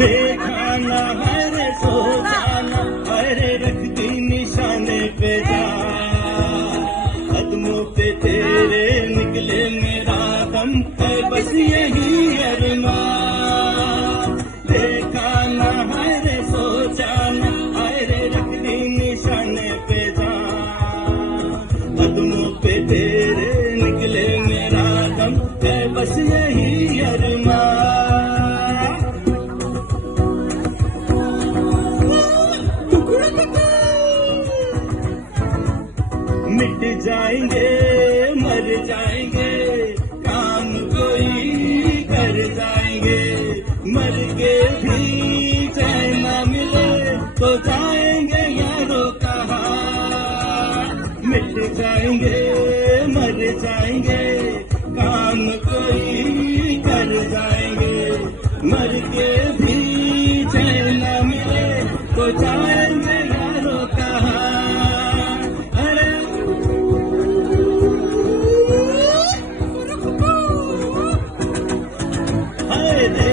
देखा ना हरे सोचाना अरे रख दी निशाने पे जा कदमों पे तेरे निकले मेरा दम है बस यही अरमान देखा ना हरे सोचाना अरे रख दी निशाने पे जा कदमों पे तेरे निकले मेरा दम है बस यही अरमान मिट जाएंगे मर जाएंगे काम कोई कर जाएंगे मर के भी चैन न मिले तो जाएंगे यारों कहाँ मिट जाएंगे मर जाएंगे काम कोई कर जाएंगे मर